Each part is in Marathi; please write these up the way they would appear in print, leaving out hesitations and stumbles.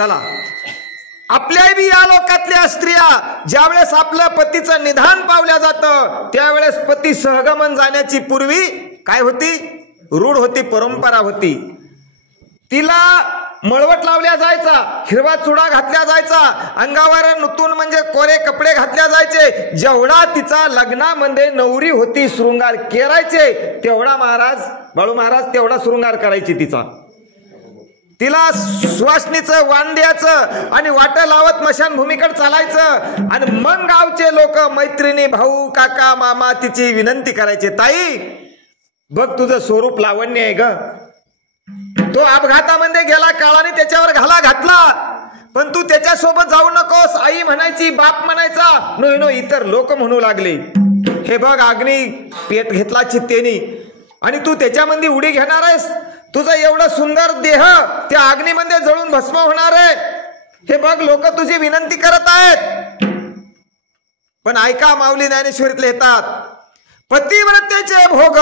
चला, आपल्या बी या लोकातल्या स्त्रिया ज्यावेळेस आपल्या पतीचं निधान पावल्या जातं त्यावेळेस पती सहगमन जाण्याची पूर्वी काय होती, रूढ होती, परंपरा होती. तिला मळवट लावल्या जायचा, हिरवा चुडा घातल्या जायचा, अंगावर नूतन म्हणजे कोरे कपडे घातल्या जायचे. जेवढा तिचा लग्नामध्ये नवरी होती शृंगार करायचे तेवढा बाळू महाराज तेवढा शृंगार करायची तिचा. तिला सुवासनीचं वांद्याचं आणि वाट लावत मशानभूमीकडे चालायचं आणि मग गावचे लोक मैत्रिणी भाऊ काका मामा तिची विनंती करायचे, ताई बघ तुझं स्वरूप लावण्य आहे ग. तो अपघातामध्ये गेला, काळाने त्याच्यावर घाला घातला, पण तू त्याच्यासोबत जाऊ नकोस. आई म्हणायची, बाप म्हणायचा, नो इतर लोक म्हणू लागले, हे बघ अग्नी पेट घेतला चित्तेनी आणि तू त्याच्यामध्ये उडी घेणार आहेस. तुझं एवढं सुंदर देह त्या अग्नीमध्ये जळून भस्म होणार आहे. हे बघ लोक तुझी विनंती करत आहेत. पण ऐका, माऊली ज्ञानेश्वरीत लिहितात, पतिव्रतेचे भोग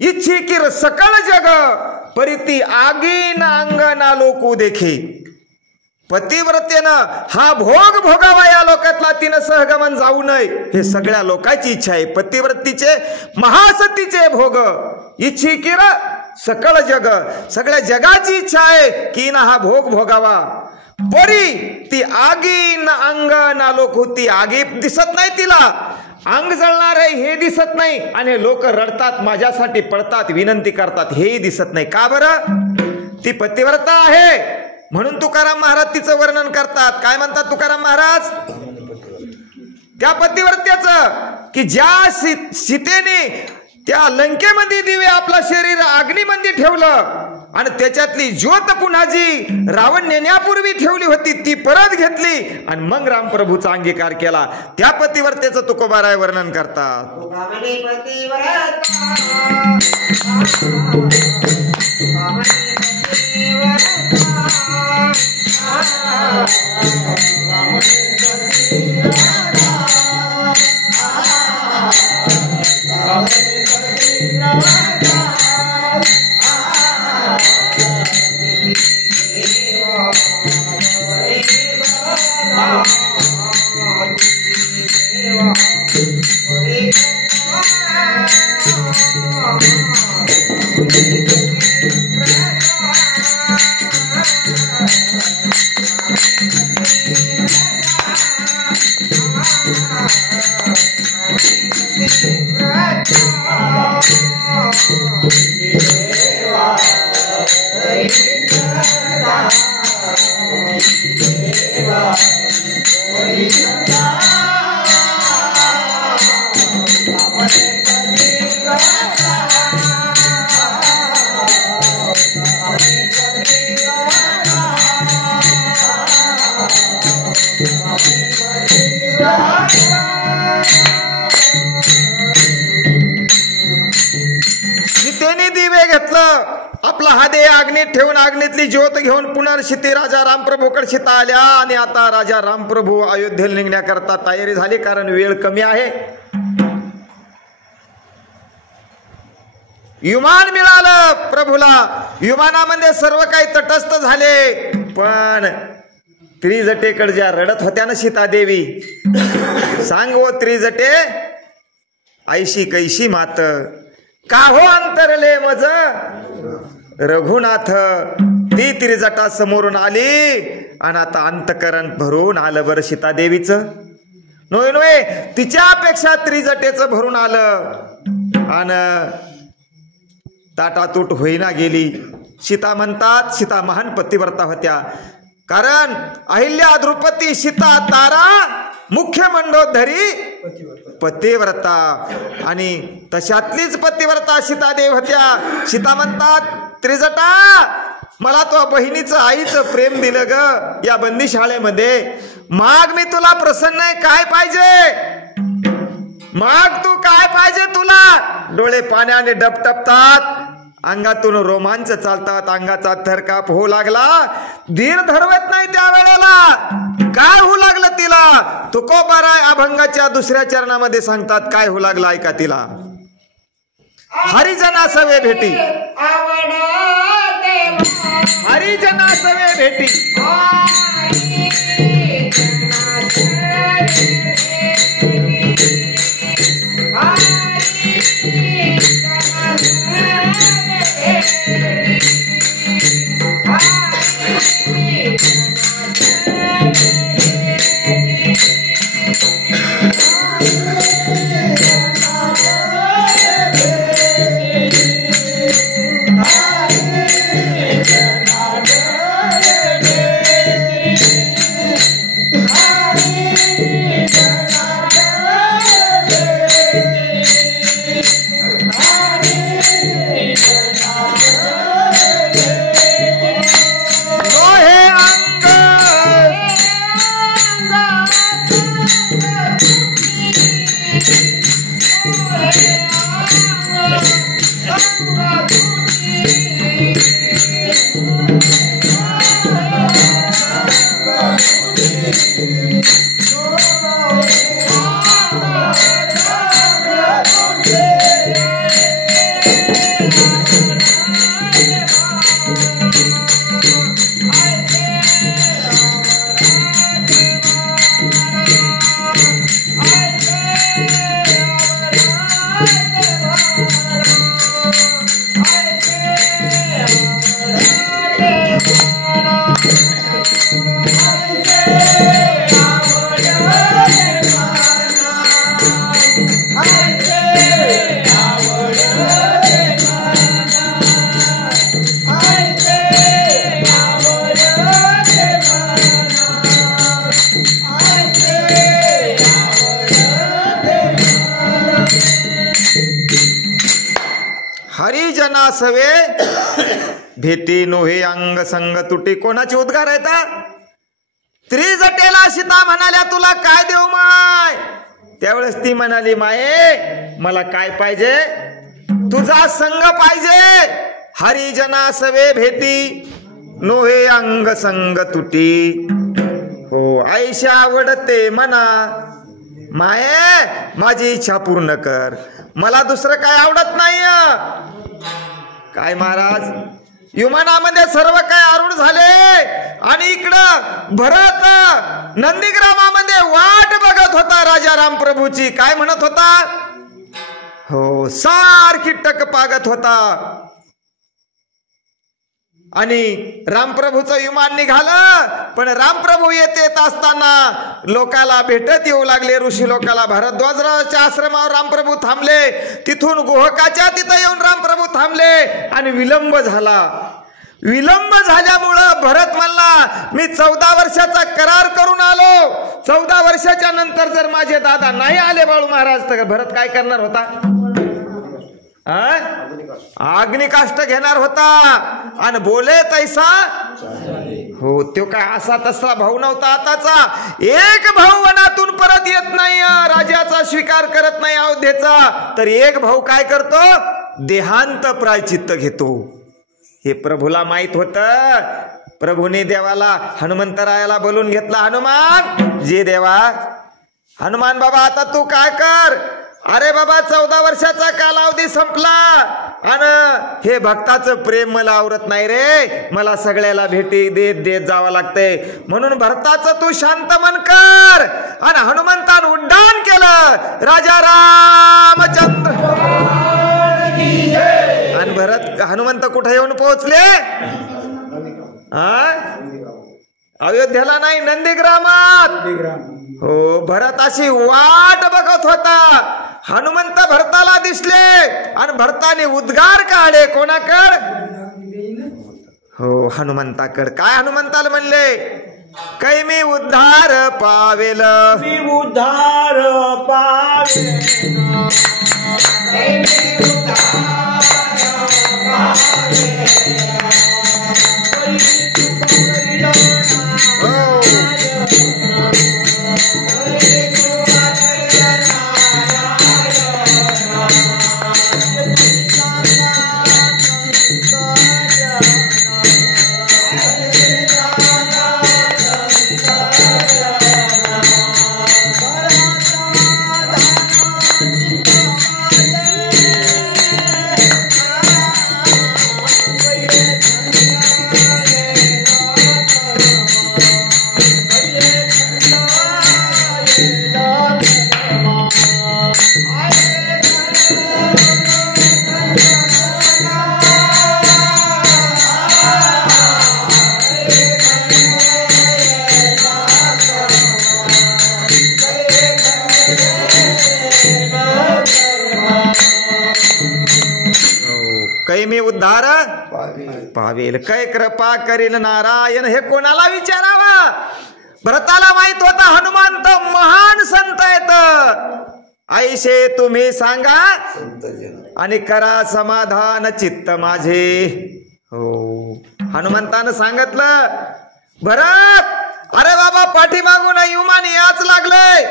इच्छी किर सकळ जग परिती आगीन अंगना लोकू देखे. पतिव्रतेनं हा भोग भोगावा या लोकातला, तिनं सहगमन जाऊ नये हे सगळ्या लोकांची इच्छा आहे. पतिव्रतीचे महासतीचे भोग इच्छी किर सकळ जग, सगळ्या जगाची इच्छा आहे की ना हा भोग भोगावा. परी ती आगीन अंगना लोकू, ती आगी दिसत नाही, तिला अंग जळणार आहे हे दिसत नाही आणि लोक रडतात, माझ्यासाठी पडतात, विनंती करतात हेही दिसत नाही. का बरं? ती पतिव्रता आहे म्हणून तुकाराम महाराज तिचं वर्णन करतात. काय म्हणतात तुकाराम महाराज त्या पतिव्रत्याचं, की ज्या सीतेने त्या लंकेमध्ये दिवे आपलं शरीर अग्नीमध्ये ठेवलं आणि त्याच्यातली ज्योत पुन्हा जी रावण नेण्यापूर्वी ठेवली होती ती परत घेतली आणि मग रामप्रभूचा अंगीकार केला, त्या पतिव्रतेचं तुकोबाराय वर्णन करतात. सीतेने दिवे घेतलं, आपला हा देह अग्नीत ठेवून अग्नीतली ज्योत घेऊन पुनर्शिती राजा रामप्रभूकडे सीता आल्या आणि आता राजा रामप्रभू अयोध्येला निघण्याकरता तयारी झाली, कारण वेळ कमी आहे. विमान मिळालं प्रभूला, विमानामध्ये सर्व काही तटस्थ झाले, पण त्रिजटेकडे ज्या रडत होत्या ना सीता देवी, सांग ओ त्रिजटे ऐशी कैशी मात, का हो अंतरले मज रघुनाथ. ती त्रिजटा समोरून आली आणि आता अंतकरण भरून आलं बरं सीता देवीचं. नोय तिच्यापेक्षा त्रिजटेचं भरून आलं आणि ताटातूट होईना गेली. सीता म्हणतात, सीता महान पतिव्रता होत्या, कारण अहिल्या द्रुपदी सीता तारा मुख्य मंडोधरी पतिव्रता आणि तशातलीच पतिव्रता सीता देव होत्या. सीता म्हणतात, त्रिजटा मला तो बहिणीचं आईचं प्रेम दिलं ग या बंदीशाळेमध्ये, माग मी तुला प्रसन्न आहे, काय पाहिजे माग, तू काय पाहिजे तुला. डोळे पाण्याने डबडबतात, अंगातून रोमांच चालतात, अंगाचा थरकाप होऊ लागला, धीर धरवत नाही त्या वेळेला. काय होऊ लागलं तिला? तुकोबाराय अभंगाच्या दुसऱ्या चरणामध्ये सांगतात काय होऊ लागलं, ऐका तिला. हरिजना सवे भेटी, हरिजना सवे भेटी, हरिजना सवे भेटी नोहे अंग संग तुटी. कोणाचे उद्गार आहेत? त्रिजटेला सीता म्हणाल्या तुला काय देऊ माय? त्यावेळेस ती म्हणाली माये मला काय पाहिजे? तुझा संग पाहिजे. हरिजना सवे भेटी नोहे अंग संग तुटी. हो आईशा आवडते मना माये माझी इच्छा पूर्ण कर. मला दुसरं काय आवडत नाही. काय महाराज युमानामध्ये सर्व काय आरूढ झाले आणि इकडं भरत नंदीग्रामामध्ये वाट बघत होता राजा रामप्रभूची. काय म्हणत होता? हो सारखी टक पागत होता. आणि रामप्रभूचं विमान निघालं. पण रामप्रभू येत असताना लोकाला भेटत येऊ लागले. ऋषी लोकाला भारद्वाजच्या आश्रमावर रामप्रभू थांबले. तिथून गोहकाच्या तिथं येऊन रामप्रभू थांबले आणि विलंब झाला. विलंब झाल्यामुळं भरत म्हणला मी 14 वर्षाचा करार करून आलो. 14 वर्षाच्या नंतर जर माझे दादा नाही आले बाळू महाराज तर भरत काय करणार होता? अग्निकाष्ट घेणार होता. आणि बोले तैसा हो तो काय असा तसा भाऊ नव्हता आताचा. एक भाऊ वनातून परत येत नाही राजाचा स्वीकार करत नाही अयोध्येचा. तर एक भाऊ काय करतो? देहांत प्रायचित्त घेतो. हे प्रभूला माहित होत. प्रभूने देवाला हनुमंतरायाला बोलून घेतला. हनुमान जे देवा हनुमान बाबा आता तू काय कर. अरे बाबा 14 वर्षाचा कालावधी संपला आणि हे भक्ताचं प्रेम मला आवरत नाही रे. मला सगळ्याला भेटी देत देत जावं लागतंय. म्हणून भरताचं तू शांत मन कर. आणि हनुमंतान उड्डाण केलं. राजा रामचंद्र आणि भरत हनुमंत कुठे येऊन पोहोचले? अयोध्येला नाही नंदीग्रामात. हो भरत अशी वाट बघत होता. हनुमंत भरताला दिसले आणि भरताने उद्गार काढले. कोणाकड? हो हनुमंताकड. काय हनुमंताला म्हणले? कै मी उद्धार पावेल, मी उद्धार पावेल, मी उद्धार पावेल. कै कृपा करील नारायण हे कोणाला विचारावा. भरताला माहित होता हनुमंत महान संत आहेत. ऐशे तुम्ही सांगा आणि करा समाधान चित्त माझे. हो हनुमंतानं सांगितलं भरत अरे बाबा पाठीमागून विमान याच लागलंय.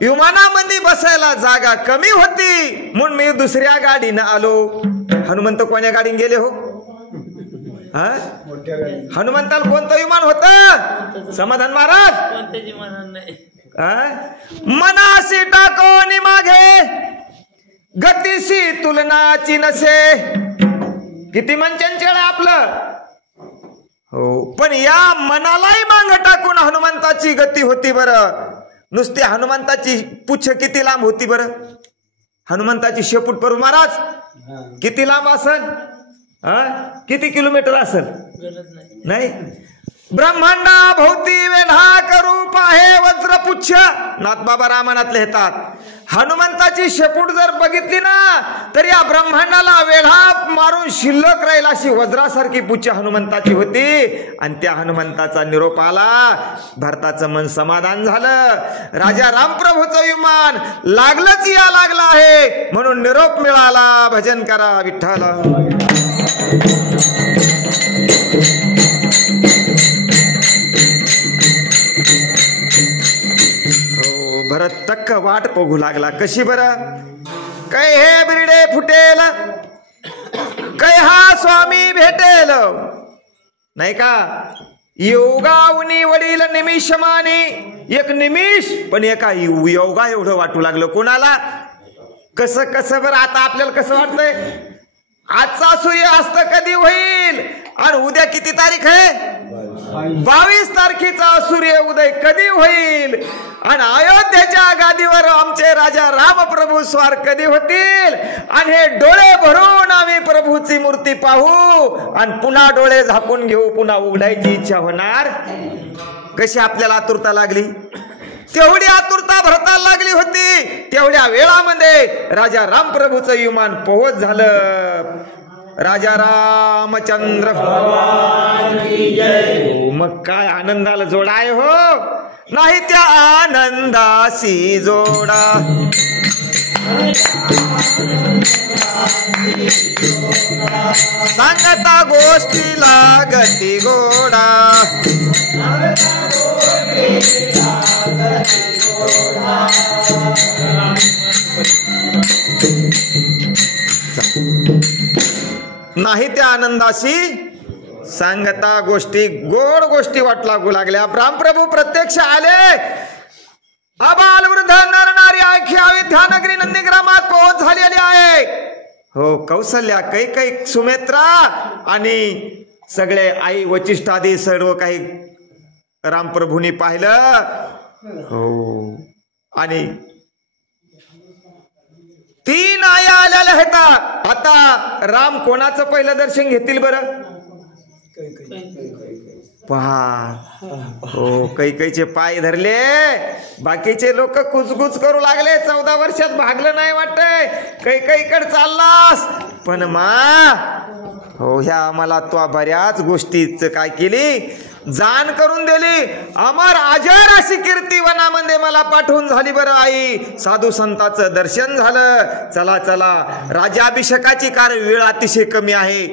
विमानामध्ये बसायला जागा कमी होती म्हणून मी दुसऱ्या गाडीनं आलो. हनुमंत कोण्या गाडीने गेले हो. हनुमंताला कोणतं विमान होत. समाधान महाराज मनाशी टाकोनी मागे गतीशी तुलनाची नसे. किती मन चंचल आपलं. हो पण या मनालाही मांग टाकून हनुमंताची गती होती बरं. नुसते हनुमंताची पुच्छ किती लांब होती बरं. हनुमंताची शेपूट पर महाराज किती लांब असेल. किती किलोमीटर असेल नाही. ब्रह्मांडा भोवती वेढा करूप आहे वज्रपुच्छ. नाथबाबा रामायणात लिहितात हनुमंताची शेपूट जर बघितली ना तर या ब्रह्मांडाला वेढा मारून शिल्लक राहील अशी वज्रासारखी पुच्छ हनुमंताची होती. आणि त्या हनुमंताचा निरोप आला. भरताचं मन समाधान झालं. राजा रामप्रभूचं विमान लागलंच या लागलं आहे म्हणून निरोप मिळाला. भजन करा विठ्ठला. भरत तक्क वाट बघू लागला. कशी बरं. कै हे बिरडे फुटेल कै हा स्वामी भेटेल. नाही का योगावनी वडील निमिषमानी. एक निमिष पण एका योगा एवढं वाटू लागलं कोणाला. कसं कसं बरं. आता आपल्याला कसं वाटतंय आजचा सूर्यास्त कधी होईल आणि उद्या किती तारीख आहे 22 तारखेचा सूर्य उदय कधी होईल आणि अयोध्येच्या गादीवर आमचे राजा रामप्रभू स्वार कधी होतील आणि हे डोळे भरून आम्ही प्रभूची मूर्ती पाहू आणि पुन्हा डोळे झाकून घेऊ पुन्हा उघडायची इच्छा होणार. कशी आपल्याला आतुरता लागली. तेवढी आतुरता भरताला लागली होती. तेवढ्या वेळामध्ये राजा रामप्रभूचं विमान पोहोच झालं. राजा रामचंद्र मग काय आनंदाला जोडा आहे हो. नाही त्या आनंदाशी जोडा. सांगता गोष्टीला गती गोडा. नाही त्या आनंदाशी सांगता गोष्टी गोड गोष्टी वाट लागू लागल्या. रामप्रभू प्रत्यक्ष आले. अबाल वृद्ध नर नारी आखी अयोध्या नगरी नंदीग्रामात पोहोच झालेली आहे. हो कौशल्या कैकेयी सुमित्रा आणि सगळे आई वचिष्ठादी सर्व काही रामप्रभूंनी पाहिलं. हो आणि 3 आया आलेल्या आहेत. आता राम कोणाचं पहिलं दर्शन घेतील बरं पहा. हो कैकेयीचे पाय धरले. बाकीचे लोक कुचकुच करू लागले. 14 वर्षात भागलं नाही वाटतंय. कैकेयीकडे चाललास पण मा हो ह्या आम्हाला तो बऱ्याच गोष्टीच काय केली जाण करून दिली. अमर अजर अशी कीर्ती वनामध्ये मला पाठवून झाली बरं आई. साधू संतांचं दर्शन झालं. चला चला राज्याभिषेकाची वेळ अतिशय कमी आहे.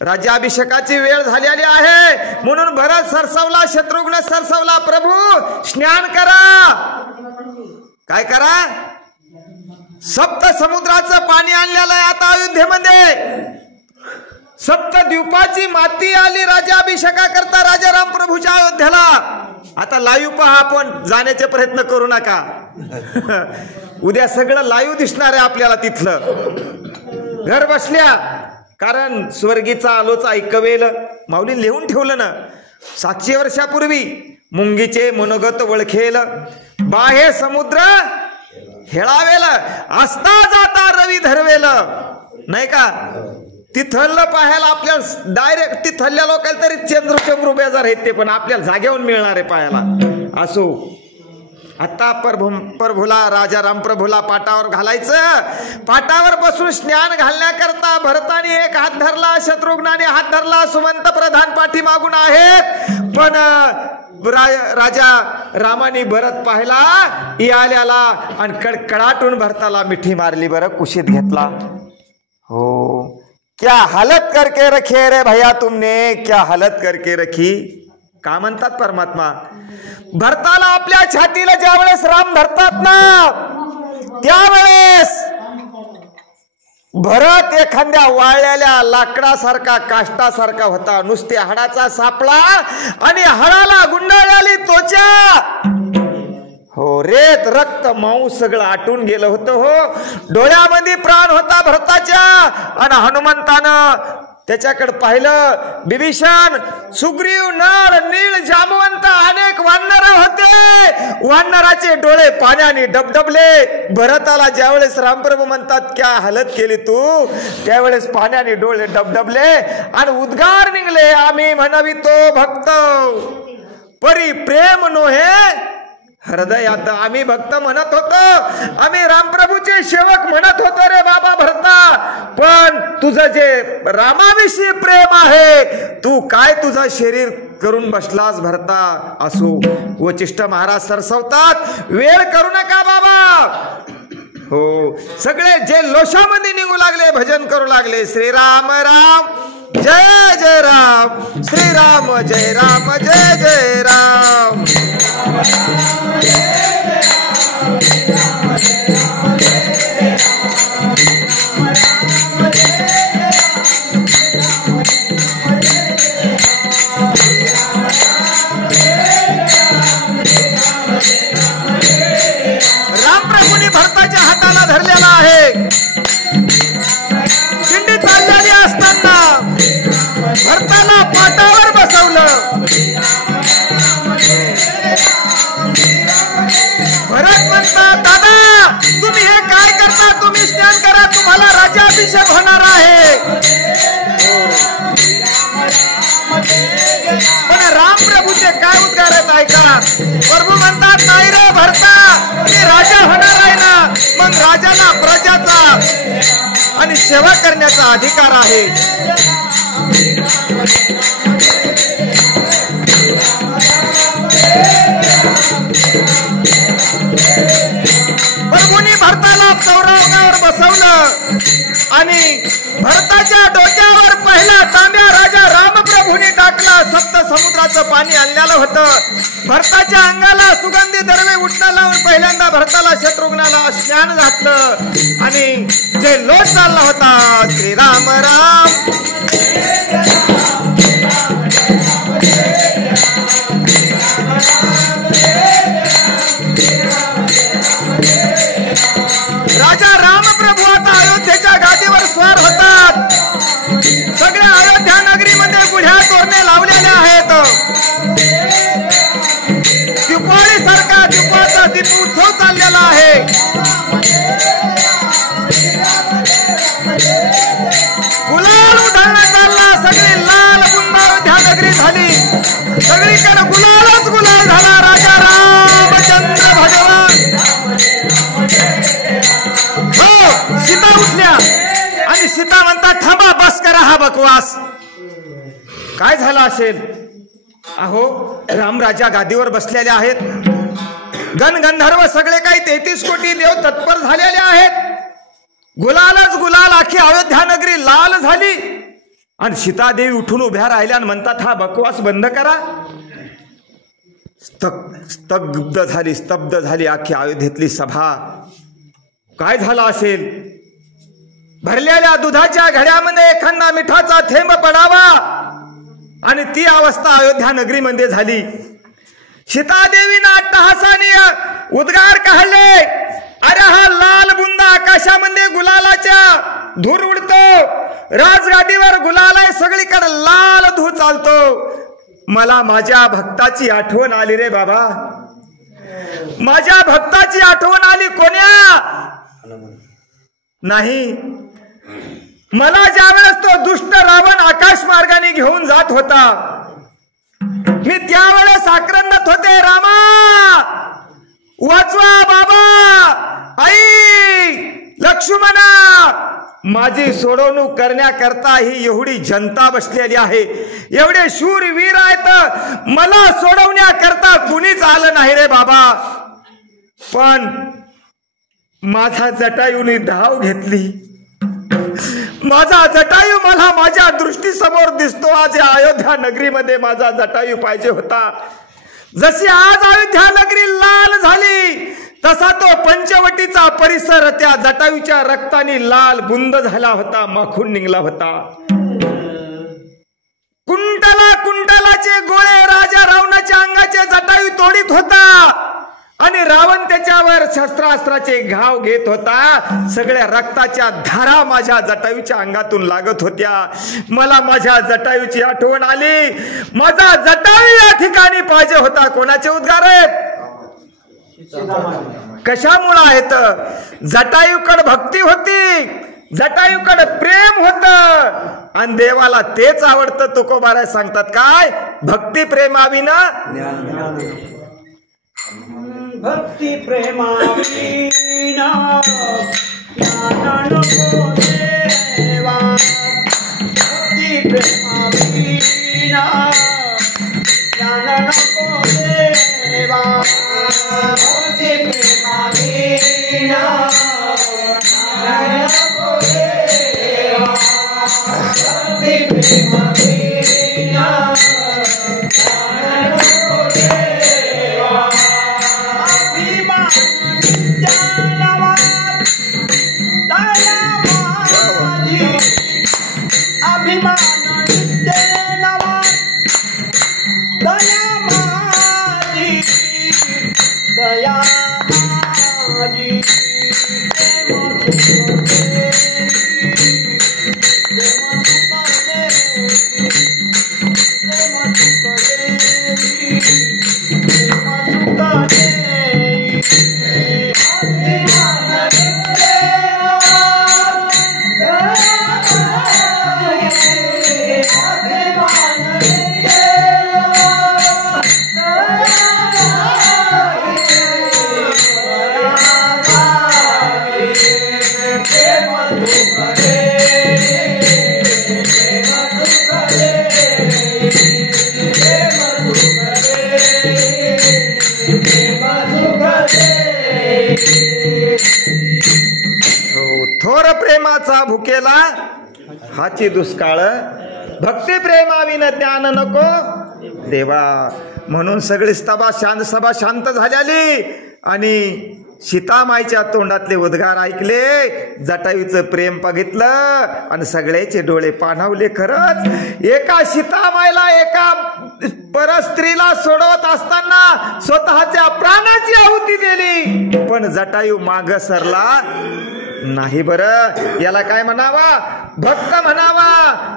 राज्याभिषेकाची वेळ झालेली आहे म्हणून भरत सरसवला शत्रुघ्न सरसवला. प्रभू स्नान करा. काय करा. सप्त समुद्राचं पाणी आणलेलं आहे आता अयोध्येमध्ये. सप्तद्वीपाची माती आली राज्याभिषेका करता राजा रामप्रभूच्या अयोध्येला. आता लाईव्ह पहा. आपण जाण्याचे प्रयत्न करू नका. उद्या सगळं लाईव्ह दिसणार आहे आपल्याला तिथलं घर बसल्या. कारण स्वर्गीचा आलोच ऐकवेल. माऊली लिहून ठेवलं ना 700 वर्षापूर्वी. मुंगीचे मनोगत वळखेल बाहे समुद्र हेळावेल असता जाता रवी धरवेल. नाही का तिथलं पाहायला आपल्याला डायरेक्ट तिथल्या लोकांना तरी चंद्रचंद्र बेजार आहेत ते पण आपल्याला जागेवर मिळणार आहे पाहायला. असो आता प्रभूला राजा रामप्रभूला पाटावर घालायचं. पाटावर बसून स्नान घालण्याकरता भरताने एक हात धरला, शत्रुघ्नाने हात धरला, सुमंत प्रधान पाठीमागून आहेत. पण राजा रामाने भरत पाहिला आल्याला आणि कडकडाटून भरताला मिठी मारली. बरं कुशीत घेतला. हो, क्या हालत करके रखी रे भैया तुमने, क्या हालत करके रखी. का म्हणतात परमात्मा, भरताला आपल्या छातीला ज्यावेळेस राम धरतात ना, त्यावेळेस भरत एखाद्या वाळलेल्या लाकडासारखा, काष्टासारखा होता. नुसते हाडाचा सापळा आणि हाडाला गुंडाळलेली त्वचा. हो, रेत रक्त मांस सगळं आटून गेलं होतं. हो, डोळ्यामध्ये प्राण होता भरताच्या. आणि हनुमंतानं त्याच्याकडे पाहिलं. बिभीषण, सुग्रीव, नळ, नीळ, जामवंत अनेक वानर होते. वानराचे डोळे पाण्याने डबडबले. भरताला ज्यावेळेस रामप्रभू म्हणतात क्या हालत केली तू, त्यावेळेस पाण्याने डोळे डबडबले आणि उद्गार निघले, आम्ही म्हणवितो भक्त परी प्रेम नोहे हृदयात. आम्ही भक्त म्हणत होतो, आम्ही रामप्रभूचे सेवक म्हणत होतो रे बाबा भरता. पण तुझं जे रामाविषयी प्रेम आहे, तू काय तुझं शरीर करून बसलास भरता. असो, वशिष्ठ महाराज सरसवतात, वेळ करू नका बाबा. हो, सगळे जे लोशामध्ये निघू लागले, भजन करू लागले. श्रीराम राम जय जय राम, श्रीराम जय राम जय जय राम. रामप्रभूंनी भरताच्या हाताला धरलेला आहे. दिंडी चाललेली असताना भरताला पाटावर बसवलं. भरत म्हणतात, दादा तुम्ही हे काय करता, तुम्ही स्नान करा, तुम्हाला राज्याभिषेक होणार आहे. पण रामप्रभूचे काय उद्गार आहेत ऐका. प्रभू म्हणतात, नाही रे भरता, मी राजा होणार आहे ना, मग राजाला प्रजाचा आणि सेवा करण्याचा अधिकार आहे. प्रभूंनी भरताला चौरंगावर बसवलं आणि भरताच्या डोक्यावर पहिला तांब्या राजा रामप्रभूंनी टाकला. सप्त समुद्राचं पाणी आणलेलं होतं. भरताच्या अंगाला सुगंधी दरवे उठणं लावून पहिल्यांदा भरताला शत्रुघ्नाला स्नान घातलं आणि जे लोट चालला होता, श्रीराम राम राजा रामप्रभू आता अयोध्येच्या गादीवर स्वार होतात. सगळ्या अयोध्या नगरीमध्ये गुढ्या तोरणे लावलेल्या आहेत. दिवाळी सारखा दिवाळीचा दीप उत्सव चाललेला आहे. गुलाल उधळला चालला. सगळी लाल बुंद अयोध्या नगरी झाली. सगळीकडे गुलालच गुलाल झाला. राजा रामचंद्र भगवान सीता उठल्या आणि सीता म्हणतात, थांबा, बस करा हा बकवास. काय झालं असेल. अहो, रामराजा गादीवर बसलेले आहेत. गणगंधर्व सगळे काही 33 कोटी देव तत्पर झालेले आहेत. गुलालच गुलाल, अख्खी अयोध्या नगरी लाल झाली. आणि सीतादेवी उठून उभ्या राहिल्या आणि म्हणतात, हा बकवास बंद करा. स्तब्ध झाली अख्खी अयोध्येतली सभा. काय झालं असेल. भरलेल्या दुधाच्या घड्यामध्ये एखादा मिठाचा थेंब पडावा आणि ती अवस्था अयोध्या नगरीमध्ये झाली. सीतादेवीनं अट्टहासाने उद्गार काढले, अरे हा लाल बुंद आकाशामध्ये गुलालाच्या धूर उडतो. राजगादीवर गुलाल आहे, सगळीकडे लाल धूर चालतो. मला माझ्या भक्ताची आठवण आली रे बाबा. माझ्या भक्ताची आठवण आली. कोण्या नाही, मला ज्यावेळेस तो दुष्ट रावण आकाश मार्गाने घेऊन जात होता, मी त्यावेळेस आक्रंदत होते. रामा वाचवा बाबा, आई, लक्ष्मणा, माझी सोडवणूक करण्याकरता ही एवढी जनता बसलेली आहे, एवढे शूरवीर आहेत, मला सोडवण्याकरता कुणीच आलं नाही रे बाबा. पण माझा जटायूने धाव घेतली. माझा जटायू मला माझ्या दृष्टीसमोर दिसतो. आज या अयोध्या नगरीमध्ये माझा जटायू पाहिजे होता. जशी आज अयोध्या नगरी लाल झाली तसा तो पंचवटीचा परिसर त्या जटायूच्या रक्ताने लाल बुंद झाला होता, माखून निघला होता. कुंटलाचे गोळे राजा रावणाच्या अंगाचे जटायू तोडीत होता आणि रावण त्याच्यावर शस्त्रास्त्राचे घाव घेत होता. सगळ्या रक्ताच्या धारा माझ्या जटायूच्या अंगातून लागत होत्या. मला माझ्या जटायूची आठवण आली. माझा जटायू या ठिकाणी पाहिजे होता. कोणाचे उद्गार आहेत? कशामुळे आहेत? जटायूकडे भक्ती होती, जटायूकडे प्रेम होत आणि देवाला तेच आवडतं. तुकोबाराय सांगतात काय? भक्ती प्रेमाविना भक्ती प्रेमाविना ज्ञान नको देवा. भक्ती प्रेमाविना ज्ञान नको देवा. भक्ती प्रेमाविना ज्ञान नको देवा. भक्ती प्रेमाविना ज्ञान नको देवा. थोर प्रेमाचा भुकेला हाची दुष्काळ. भक्ती प्रेमाविन ज्ञान नको देवा. म्हणून सगळी सभा शांत झालेली आणि सीतामाईच्या तोंडातले उद्गार ऐकले. जटायूचं प्रेम बघितलं आणि सगळ्याचे डोळे पाणावले. खरंच एका सीतामाईला एका परस्त्रीला सोडवत असताना स्वतःच्या प्राणाची आहुती दिली, पण जटायू माग सरला नाही. बरं, याला काय म्हणावा? भक्त म्हणावा.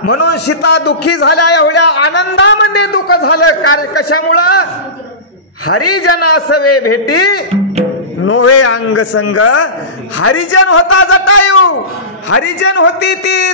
म्हणून सीता दुःखी झाल्या. एवढ्या आनंदामध्ये दुःख झालं कशामुळं? हरिजना सवे भेटी नोहे अंग संग. हरिजन होता जटायू, हरिजन होती ती